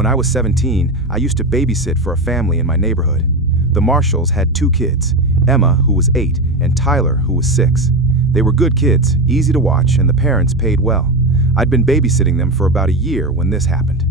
When I was 17, I used to babysit for a family in my neighborhood. The Marshalls had two kids, Emma, who was 8, and Tyler, who was 6. They were good kids, easy to watch, and the parents paid well. I'd been babysitting them for about a year when this happened.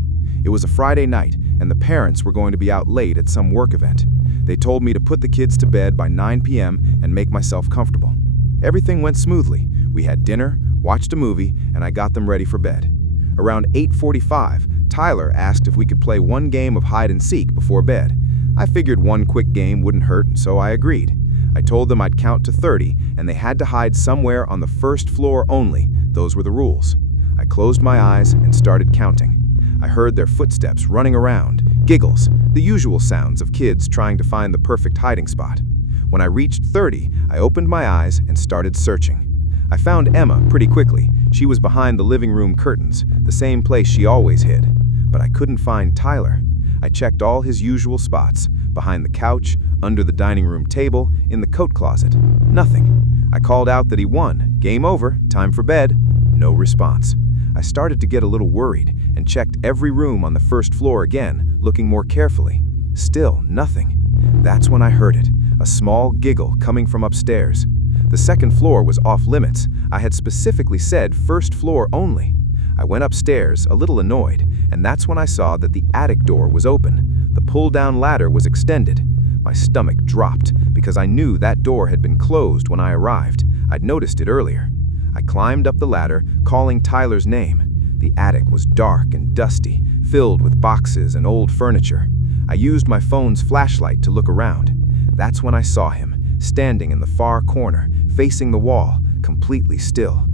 It was a Friday night, and the parents were going to be out late at some work event. They told me to put the kids to bed by 9 p.m. and make myself comfortable. Everything went smoothly. We had dinner, watched a movie, and I got them ready for bed. Around 8:45, Tyler asked if we could play one game of hide and seek before bed. I figured one quick game wouldn't hurt, so I agreed. I told them I'd count to 30, and they had to hide somewhere on the first floor only. Those were the rules. I closed my eyes and started counting. I heard their footsteps running around, giggles, the usual sounds of kids trying to find the perfect hiding spot. When I reached 30, I opened my eyes and started searching. I found Emma pretty quickly. She was behind the living room curtains, the same place she always hid. But I couldn't find Tyler. I checked all his usual spots, behind the couch, under the dining room table, in the coat closet. Nothing. I called out that he won. Game over, time for bed. No response. I started to get a little worried and checked every room on the first floor again, looking more carefully. Still nothing. That's when I heard it, a small giggle coming from upstairs. The second floor was off limits. I had specifically said first floor only. I went upstairs, a little annoyed, and that's when I saw that the attic door was open. The pull-down ladder was extended. My stomach dropped because I knew that door had been closed when I arrived. I'd noticed it earlier. I climbed up the ladder, calling Tyler's name. The attic was dark and dusty, filled with boxes and old furniture. I used my phone's flashlight to look around. That's when I saw him, standing in the far corner, facing the wall, completely still.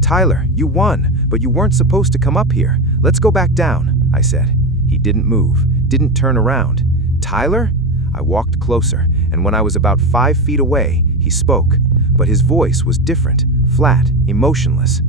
"Tyler, you won, but you weren't supposed to come up here. Let's go back down," I said. He didn't move, didn't turn around. "Tyler?" I walked closer, and when I was about 5 feet away, he spoke. But his voice was different, flat, emotionless.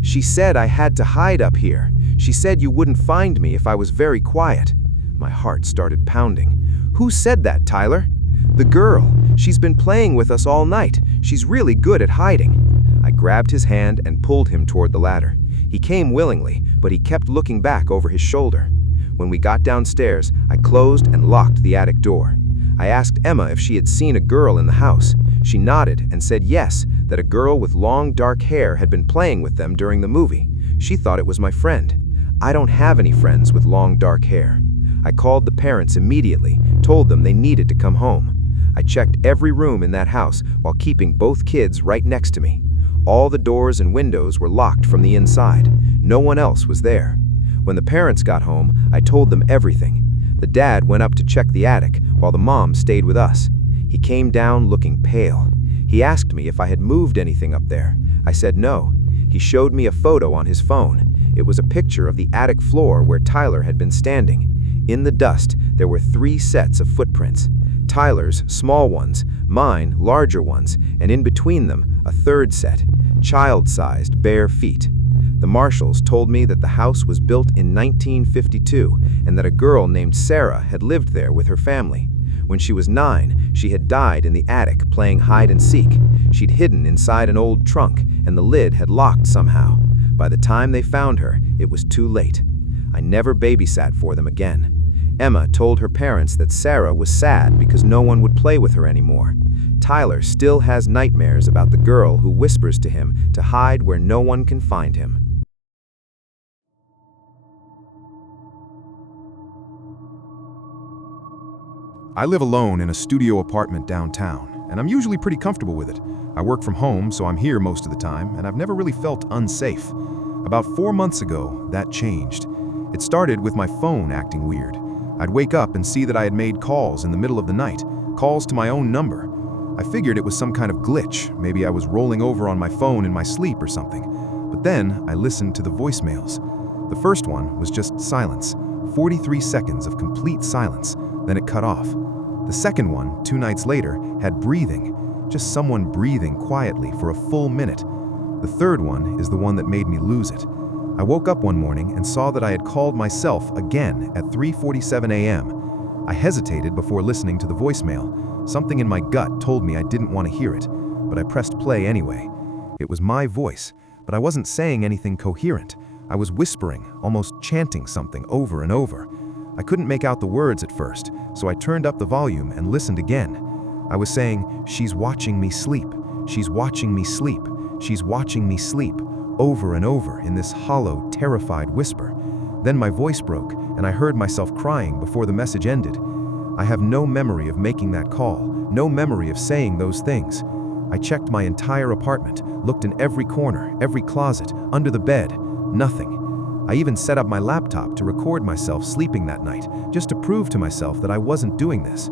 "She said I had to hide up here. She said you wouldn't find me if I was very quiet." My heart started pounding. "Who said that, Tyler?" "The girl. She's been playing with us all night. She's really good at hiding." I grabbed his hand and pulled him toward the ladder. He came willingly, but he kept looking back over his shoulder. When we got downstairs, I closed and locked the attic door. I asked Emma if she had seen a girl in the house. She nodded and said yes, that a girl with long dark hair had been playing with them during the movie. She thought it was my friend. I don't have any friends with long dark hair. I called the parents immediately, told them they needed to come home. I checked every room in that house while keeping both kids right next to me. All the doors and windows were locked from the inside. No one else was there. When the parents got home, I told them everything. The dad went up to check the attic, while the mom stayed with us. He came down looking pale. He asked me if I had moved anything up there. I said no. He showed me a photo on his phone. It was a picture of the attic floor where Tyler had been standing. In the dust, there were 3 sets of footprints. Tyler's, small ones, mine, larger ones, and in between them, a third set, child-sized, bare feet. The Marshalls told me that the house was built in 1952 and that a girl named Sarah had lived there with her family. When she was 9, she had died in the attic playing hide and seek. She'd hidden inside an old trunk, and the lid had locked somehow. By the time they found her, it was too late. I never babysat for them again. Emma told her parents that Sarah was sad because no one would play with her anymore. Tyler still has nightmares about the girl who whispers to him to hide where no one can find him. I live alone in a studio apartment downtown, and I'm usually pretty comfortable with it. I work from home, so I'm here most of the time, and I've never really felt unsafe. About 4 months ago, that changed. It started with my phone acting weird. I'd wake up and see that I had made calls in the middle of the night, calls to my own number. I figured it was some kind of glitch, maybe I was rolling over on my phone in my sleep or something. But then I listened to the voicemails. The first one was just silence, 43 seconds of complete silence, then it cut off. The second one, 2 nights later, had breathing, just someone breathing quietly for a full minute. The third one is the one that made me lose it. I woke up one morning and saw that I had called myself again at 3:47 a.m. I hesitated before listening to the voicemail. Something in my gut told me I didn't want to hear it, but I pressed play anyway. It was my voice, but I wasn't saying anything coherent. I was whispering, almost chanting something over and over. I couldn't make out the words at first, so I turned up the volume and listened again. I was saying, "She's watching me sleep. She's watching me sleep. She's watching me sleep," over and over in this hollow, terrified whisper. Then my voice broke, and I heard myself crying before the message ended. I have no memory of making that call, no memory of saying those things. I checked my entire apartment, looked in every corner, every closet, under the bed. Nothing. I even set up my laptop to record myself sleeping that night, just to prove to myself that I wasn't doing this.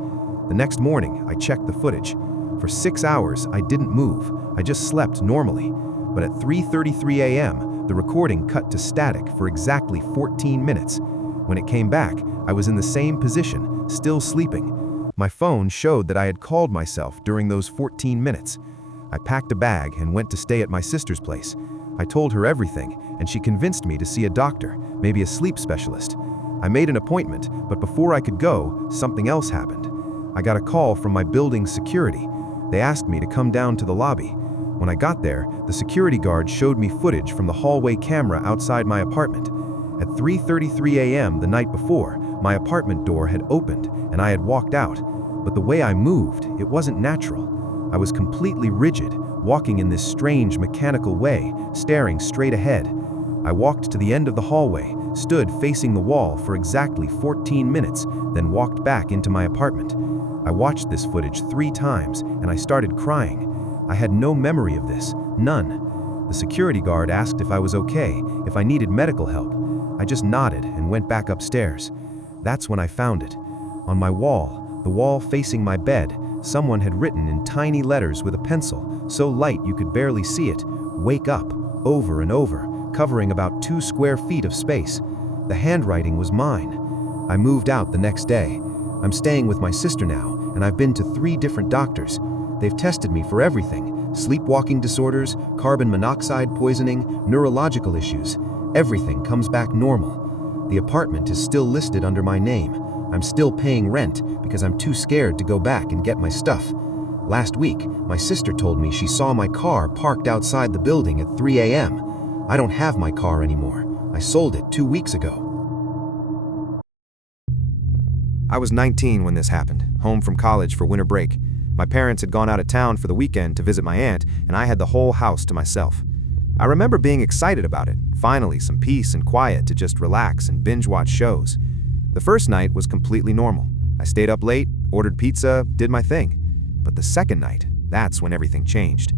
The next morning, I checked the footage. For 6 hours, I didn't move. I just slept normally. But at 3:33 a.m., the recording cut to static for exactly 14 minutes. When it came back, I was in the same position, still sleeping. My phone showed that I had called myself during those 14 minutes. I packed a bag and went to stay at my sister's place. I told her everything, and she convinced me to see a doctor, maybe a sleep specialist. I made an appointment, but before I could go, something else happened. I got a call from my building's security. They asked me to come down to the lobby. When I got there, the security guard showed me footage from the hallway camera outside my apartment. At 3:33 a.m. the night before, my apartment door had opened and I had walked out. But the way I moved, it wasn't natural. I was completely rigid, walking in this strange mechanical way, staring straight ahead. I walked to the end of the hallway, stood facing the wall for exactly 14 minutes, then walked back into my apartment. I watched this footage 3 times and I started crying. I had no memory of this, none. The security guard asked if I was okay, if I needed medical help. I just nodded and went back upstairs. That's when I found it. On my wall, the wall facing my bed, someone had written in tiny letters with a pencil, so light you could barely see it, "Wake up," over and over, covering about 2 square feet of space. The handwriting was mine. I moved out the next day. I'm staying with my sister now, and I've been to 3 different doctors. They've tested me for everything: sleepwalking disorders, carbon monoxide poisoning, neurological issues. Everything comes back normal. The apartment is still listed under my name. I'm still paying rent because I'm too scared to go back and get my stuff. Last week, my sister told me she saw my car parked outside the building at 3 a.m. I don't have my car anymore. I sold it 2 weeks ago. I was 19 when this happened, home from college for winter break. My parents had gone out of town for the weekend to visit my aunt, and I had the whole house to myself. I remember being excited about it, finally some peace and quiet to just relax and binge-watch shows. The first night was completely normal. I stayed up late, ordered pizza, did my thing. But the second night, that's when everything changed.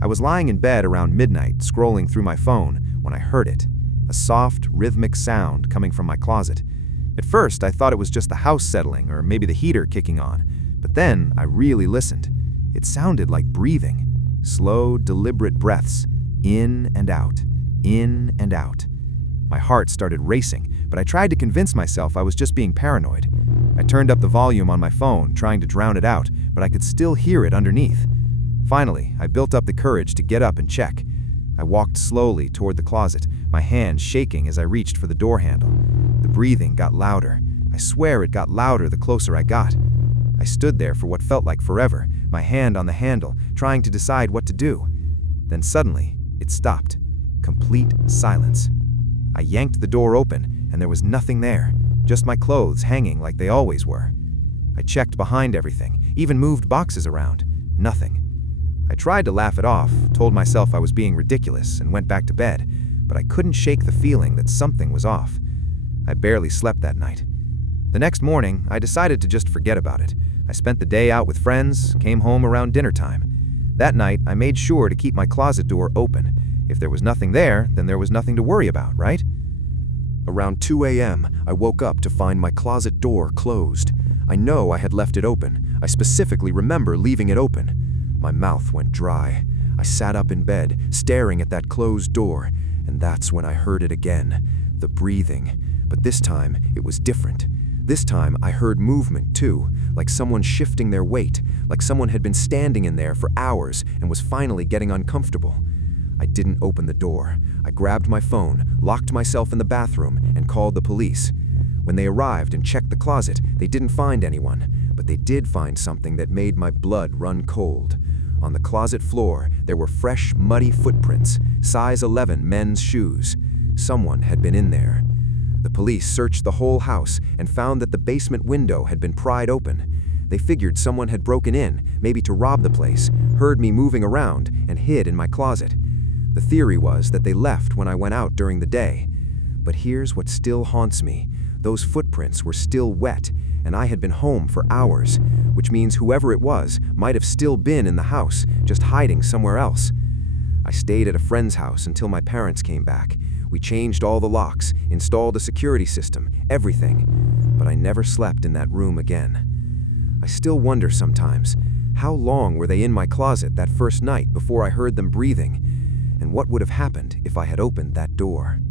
I was lying in bed around midnight, scrolling through my phone, when I heard it. A soft, rhythmic sound coming from my closet. At first, I thought it was just the house settling or maybe the heater kicking on. But then I really listened. It sounded like breathing. Slow, deliberate breaths. In and out. In and out. My heart started racing, but I tried to convince myself I was just being paranoid. I turned up the volume on my phone, trying to drown it out, but I could still hear it underneath. Finally, I built up the courage to get up and check. I walked slowly toward the closet, my hand shaking as I reached for the door handle. The breathing got louder. I swear it got louder the closer I got. I stood there for what felt like forever, my hand on the handle, trying to decide what to do. Then suddenly, it stopped. Complete silence. I yanked the door open, and there was nothing there, just my clothes hanging like they always were. I checked behind everything, even moved boxes around. Nothing. I tried to laugh it off, told myself I was being ridiculous, and went back to bed, but I couldn't shake the feeling that something was off. I barely slept that night. The next morning, I decided to just forget about it. I spent the day out with friends, came home around dinner time. That night, I made sure to keep my closet door open. If there was nothing there, then there was nothing to worry about, right? Around 2 a.m., I woke up to find my closet door closed. I know I had left it open. I specifically remember leaving it open. My mouth went dry. I sat up in bed, staring at that closed door, and that's when I heard it again, the breathing. But this time, it was different. This time, I heard movement too, like someone shifting their weight, like someone had been standing in there for hours and was finally getting uncomfortable. I didn't open the door. I grabbed my phone, locked myself in the bathroom, and called the police. When they arrived and checked the closet, they didn't find anyone, but they did find something that made my blood run cold. On the closet floor, there were fresh, muddy footprints, size 11 men's shoes. Someone had been in there. The police searched the whole house and found that the basement window had been pried open. They figured someone had broken in, maybe to rob the place, heard me moving around, and hid in my closet. The theory was that they left when I went out during the day. But here's what still haunts me. Those footprints were still wet, and I had been home for hours, which means whoever it was might have still been in the house, just hiding somewhere else. I stayed at a friend's house until my parents came back. We changed all the locks, installed a security system, everything. But I never slept in that room again. I still wonder sometimes, how long were they in my closet that first night before I heard them breathing? And what would have happened if I had opened that door?